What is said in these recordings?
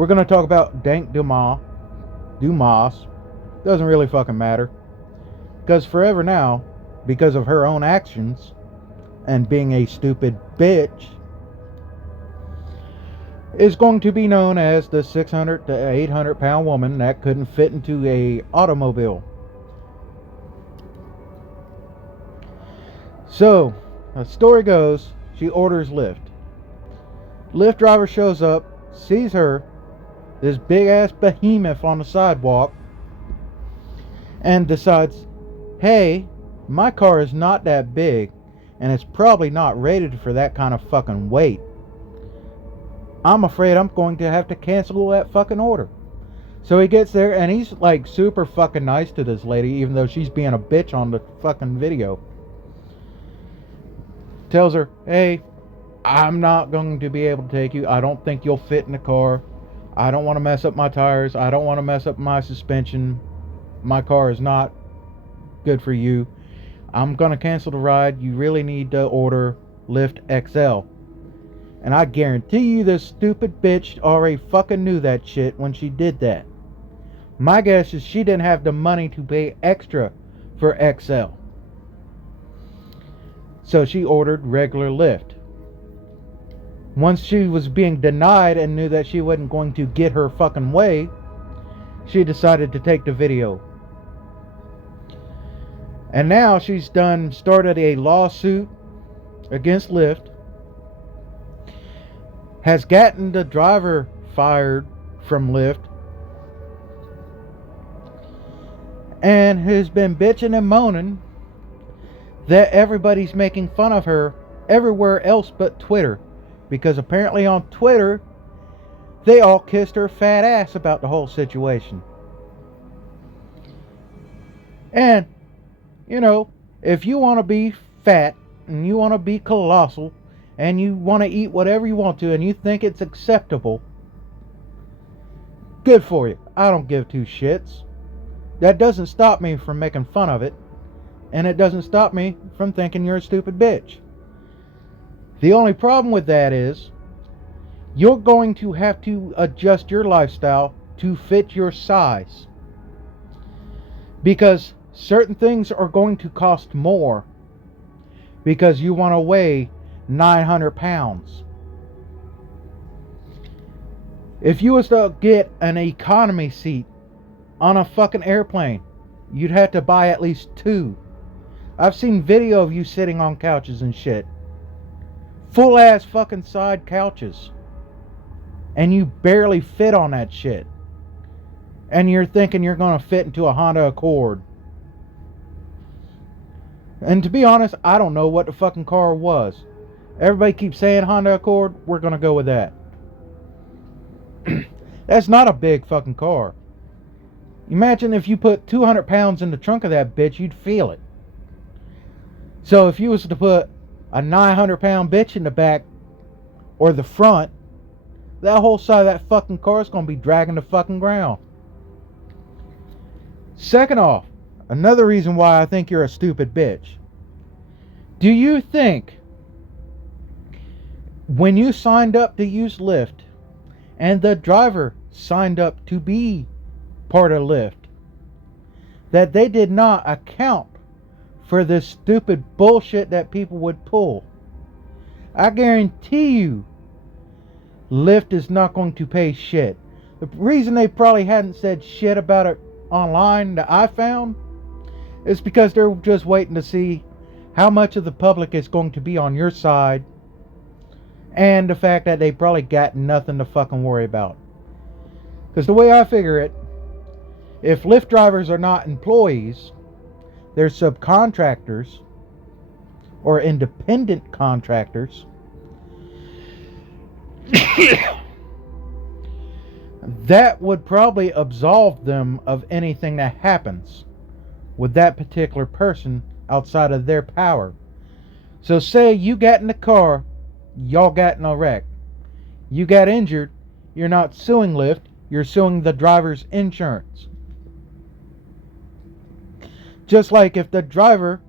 We're going to talk about Dank Demoss. Doesn't really fucking matter. Because forever now, because of her own actions and being a stupid bitch, is going to be known as the 600 to 800 pound woman that couldn't fit into a automobile. So, the story goes, she orders Lyft. Lyft driver shows up, sees her, this big ass behemoth on the sidewalk, and decides, hey, my car is not that big, and it's probably not rated for that kind of fucking weight. I'm afraid I'm going to have to cancel that fucking order. So he gets there, and he's like super fucking nice to this lady, even though she's being a bitch on the fucking video. Tells her, hey, I'm not going to be able to take you. I don't think you'll fit in the car. I don't want to mess up my tires. I don't want to mess up my suspension. My car is not good for you. I'm going to cancel the ride. You really need to order Lyft XL. And I guarantee you this stupid bitch already fucking knew that shit when she did that. My guess is she didn't have the money to pay extra for XL. So she ordered regular Lyft. Once she was being denied and knew that she wasn't going to get her fucking way, she decided to take the video. And now she's started a lawsuit against Lyft, has gotten the driver fired from Lyft, and has been bitching and moaning that everybody's making fun of her everywhere else but Twitter. Because apparently on Twitter, they all kissed her fat ass about the whole situation. And, you know, if you want to be fat and you want to be colossal and you want to eat whatever you want to and you think it's acceptable, good for you. I don't give two shits. That doesn't stop me from making fun of it. And it doesn't stop me from thinking you're a stupid bitch. The only problem with that is you're going to have to adjust your lifestyle to fit your size. Because certain things are going to cost more because you want to weigh 900 pounds. If you was to get an economy seat on a fucking airplane, you'd have to buy at least 2. I've seen video of you sitting on couches and shit. Full ass fucking side couches. And you barely fit on that shit. And you're thinking you're going to fit into a Honda Accord. And to be honest, I don't know what the fucking car was. Everybody keeps saying Honda Accord. We're going to go with that. That's not a big fucking car. Imagine if you put 200 pounds in the trunk of that bitch, you'd feel it. So if you was to put a 900 pound bitch in the back or the front, that whole side of that fucking car is going to be dragging the fucking ground. Second off, another reason why I think you're a stupid bitch. Do you think when you signed up to use Lyft and the driver signed up to be part of Lyft, that they did not account for this stupid bullshit that people would pull? I guarantee you Lyft is not going to pay shit. The reason they probably hadn't said shit about it online that I found is because they're just waiting to see how much of the public is going to be on your side, and the fact that they probably got nothing to fucking worry about. Because the way I figure it, if Lyft drivers are not employees, they're subcontractors or independent contractors, that would probably absolve them of anything that happens with that particular person outside of their power. So say you got in the car, y'all got in a wreck, you got injured, you're not suing Lyft, you're suing the driver's insurance. Just like if the driver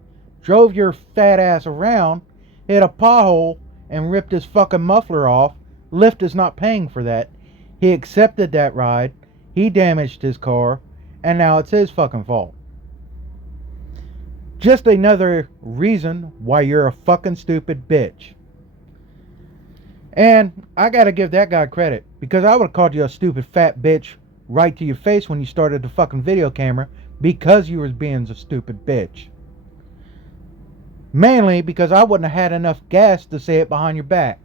drove your fat ass around, hit a pothole, and ripped his fucking muffler off, Lyft is not paying for that. He accepted that ride. He damaged his car. And now it's his fucking fault. Just another reason why you're a fucking stupid bitch. And I gotta give that guy credit, because I would have called you a stupid fat bitch right to your face when you started the fucking video camera, because you was being a stupid bitch. Mainly because I wouldn't have had enough gas to say it behind your back.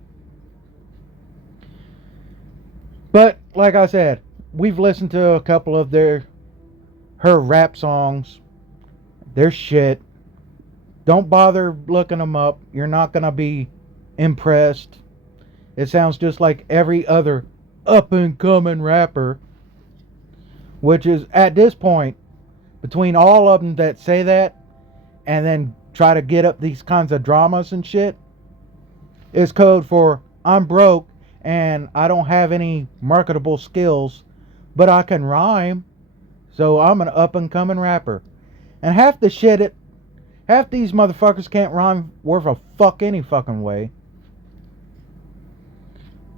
But like I said, we've listened to a couple of her rap songs. They're shit. Don't bother looking them up. You're not gonna be impressed. It sounds just like every other up and coming rapper. Which is, at this point, between all of them that say that and then try to get up these kinds of dramas and shit, is code for I'm broke and I don't have any marketable skills, but I can rhyme, so I'm an up and coming rapper. And half these motherfuckers can't rhyme worth a fuck any fucking way.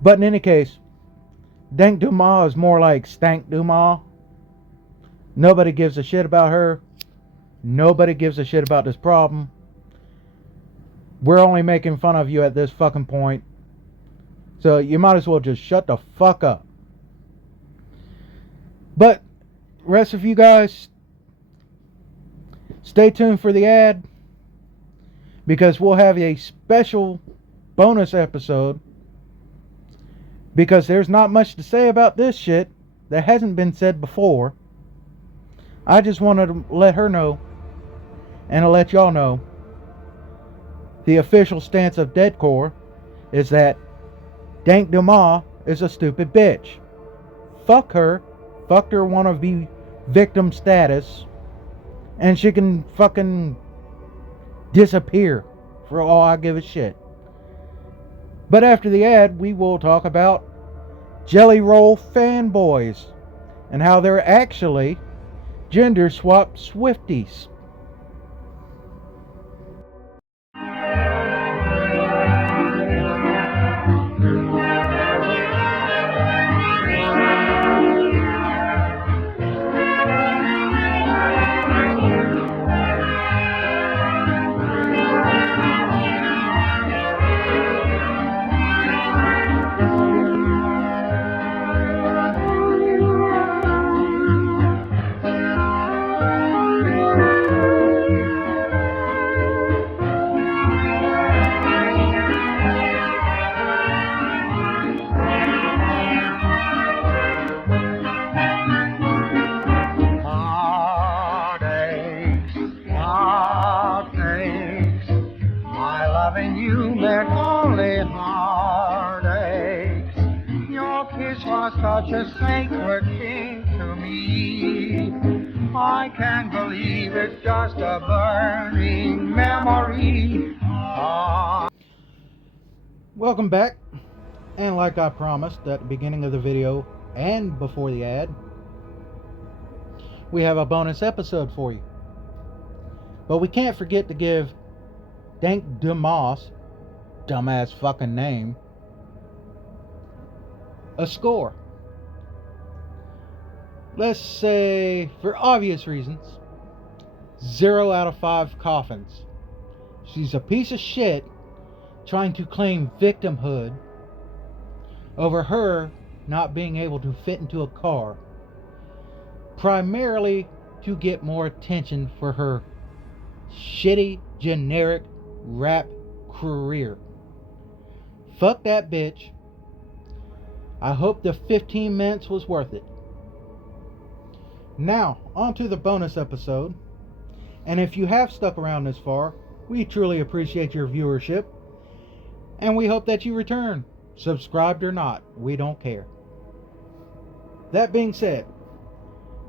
But in any case, Dank Demoss is more like Stank Demoss. Nobody gives a shit about her. Nobody gives a shit about this problem. We're only making fun of you at this fucking point. So you might as well just shut the fuck up. But rest of you guys, stay tuned for the ad, because we'll have a special bonus episode, because there's not much to say about this shit that hasn't been said before. I just wanted to let her know, and to let y'all know, the official stance of Deadcore is that Dank Demoss is a stupid bitch. Fuck her. Fucked her wannabe victim status, and she can fucking disappear for all I give a shit. But after the ad, we will talk about Jelly Roll fanboys and how they're actually gender swap Swifties. Such a sacred thing to me. I can't believe it's just a burning memory. Welcome back. And like I promised at the beginning of the video and before the ad, we have a bonus episode for you. But we can't forget to give Dank Demoss, dumbass fucking name, a score. Let's say, for obvious reasons, 0 out of 5 coffins. She's a piece of shit trying to claim victimhood over her not being able to fit into a car, primarily to get more attention for her shitty, generic rap career. Fuck that bitch. I hope the 15 minutes was worth it. Now, on to the bonus episode. And if you have stuck around this far, we truly appreciate your viewership. And we hope that you return. Subscribed or not, we don't care. That being said,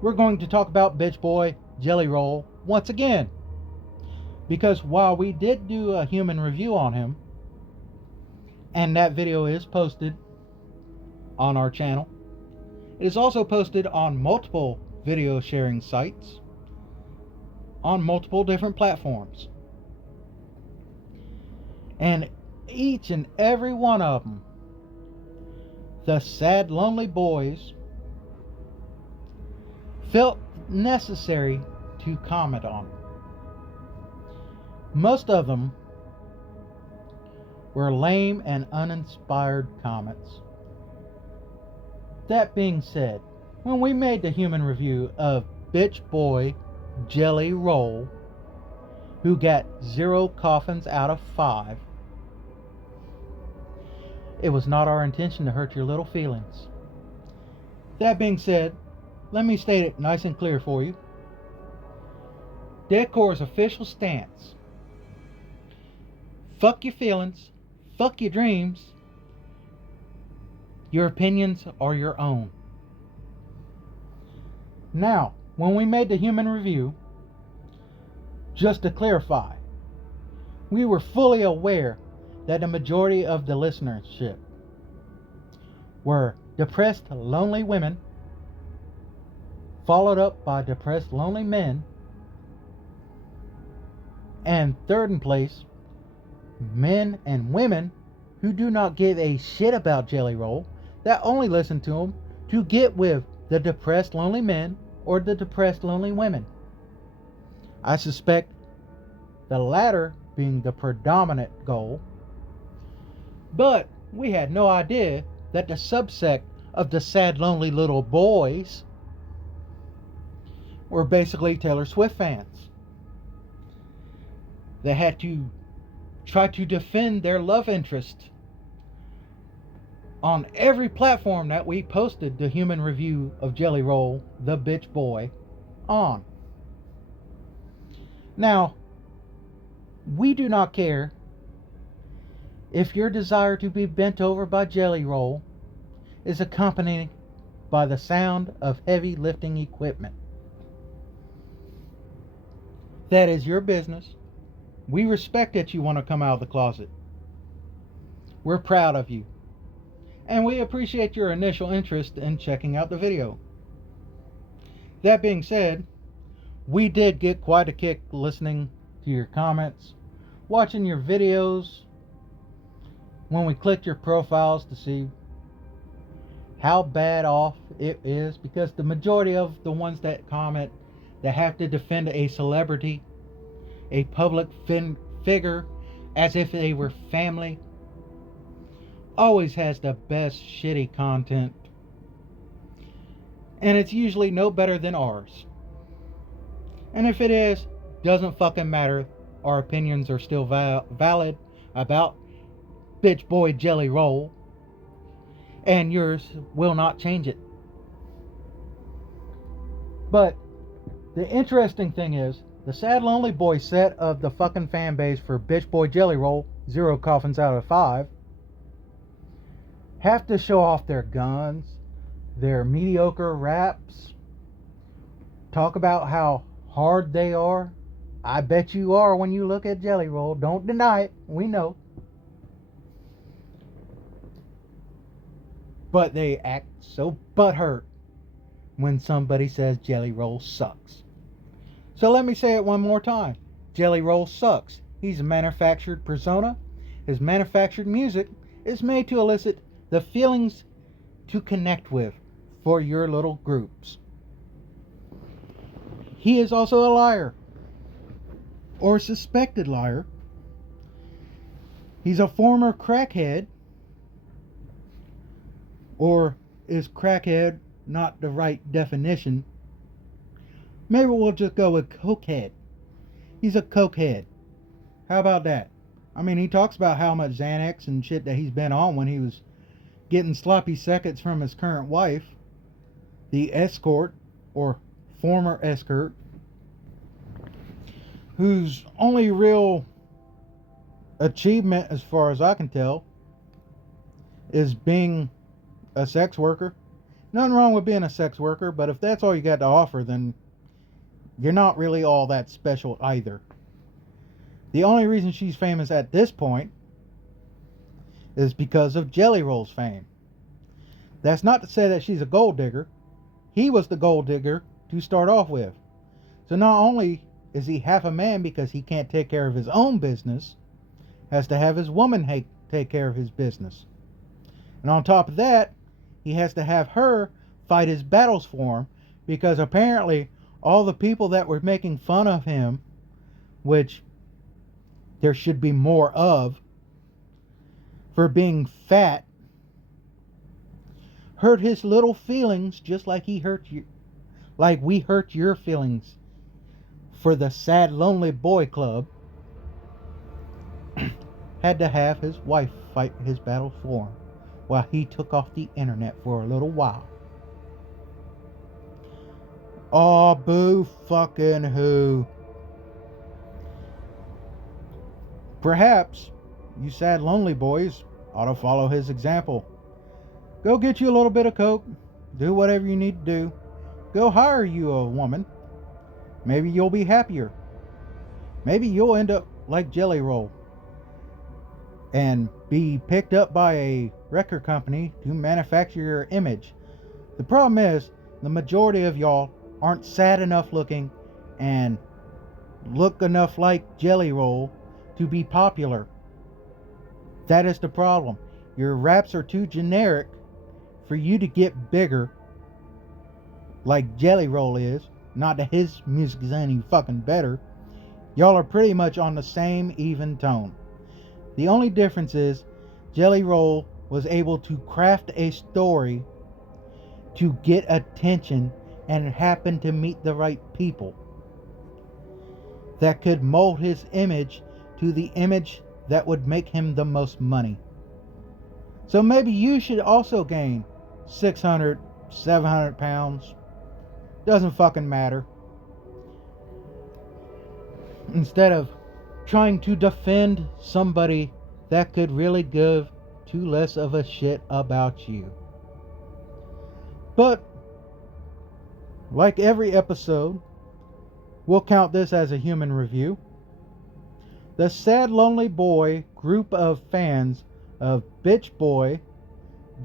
we're going to talk about bitch boy Jelly Roll once again. Because while we did do a human review on him, and that video is posted on our channel, it is also posted on multiple video sharing sites on multiple different platforms, and each and every one of them, the sad, lonely boys felt necessary to comment on. Most of them were lame and uninspired comments. That being said, when we made the human review of Bitch Boy Jelly Roll, who got 0 coffins out of 5, it was not our intention to hurt your little feelings. That being said, let me state it nice and clear for you. Deadcore's official stance: fuck your feelings, fuck your dreams. Your opinions are your own. Now, when we made the human review, just to clarify, we were fully aware that the majority of the listenership were depressed, lonely women, followed up by depressed, lonely men, and third in place, men and women who do not give a shit about Jelly Roll, that only listen to him to get with the depressed, lonely men or the depressed, lonely women. I suspect the latter being the predominant goal, but we had no idea that the subsect of the sad, lonely little boys were basically Taylor Swift fans. They had to try to defend their love interest on every platform that we posted the human review of Jelly Roll, the Bitch Boy, on. Now, we do not care if your desire to be bent over by Jelly Roll is accompanied by the sound of heavy lifting equipment. That is your business. We respect that you want to come out of the closet. We're proud of you. And we appreciate your initial interest in checking out the video. That being said, we did get quite a kick listening to your comments, watching your videos, when we clicked your profiles to see how bad off it is, because the majority of the ones that comment that have to defend a celebrity, a public figure, as if they were family, always has the best shitty content, and it's usually no better than ours. And if it is, doesn't fucking matter. Our opinions are still valid about Bitch Boy Jelly Roll, and yours will not change it. But the interesting thing is, the sad lonely boy set of the fucking fan base for Bitch Boy Jelly Roll, 0 coffins out of 5, have to show off their guns, their mediocre raps, talk about how hard they are. I bet you are when you look at Jelly Roll. Don't deny it. We know. But they act so butthurt when somebody says Jelly Roll sucks. So let me say it one more time. Jelly Roll sucks. He's a manufactured persona. His manufactured music is made to elicit the feelings to connect with for your little groups. He is also a liar, or suspected liar. He's a former crackhead, or is crackhead not the right definition? Maybe we'll just go with cokehead. He's a cokehead. How about that? I mean, he talks about how much Xanax and shit that he's been on when he was getting sloppy seconds from his current wife, the escort, or former escort, whose only real achievement, as far as I can tell, is being a sex worker. Nothing wrong with being a sex worker, but if that's all you got to offer, then you're not really all that special either. The only reason she's famous at this point is because of Jelly Roll's fame. That's not to say that she's a gold digger. He was the gold digger to start off with. So not only is he half a man because he can't take care of his own business, has to have his woman take care of his business. And on top of that, he has to have her fight his battles for him, because apparently all the people that were making fun of him, which there should be more of, for being fat, hurt his little feelings just like he hurt you, like we hurt your feelings for the Sad Lonely Boy Club. Had to have his wife fight his battle for him while he took off the internet for a little while. Oh, boo fucking who. Perhaps you sad lonely boys ought to follow his example. Go get you a little bit of coke. Do whatever you need to do. Go hire you a woman. Maybe you'll be happier. Maybe you'll end up like Jelly Roll and be picked up by a record company to manufacture your image. The problem is, the majority of y'all aren't sad enough looking and look enough like Jelly Roll to be popular. That is the problem. Your raps are too generic for you to get bigger like Jelly Roll is. Not that his music is any fucking better. Y'all are pretty much on the same even tone. The only difference is Jelly Roll was able to craft a story to get attention and happened to meet the right people that could mold his image to the image that would make him the most money. So maybe you should also gain 600, 700 pounds. Doesn't fucking matter. Instead of trying to defend somebody that could really give two less of a shit about you. But like every episode, we'll count this as a human review. The Sad Lonely Boy group of fans of Bitch Boy,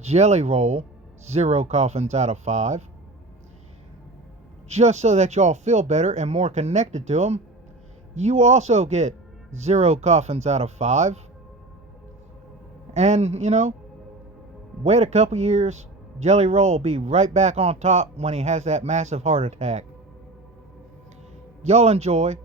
Jelly Roll, 0 coffins out of 5. Just so that y'all feel better and more connected to them, you also get 0 coffins out of 5. And, wait a couple years, Jelly Roll will be right back on top when he has that massive heart attack. Y'all enjoy.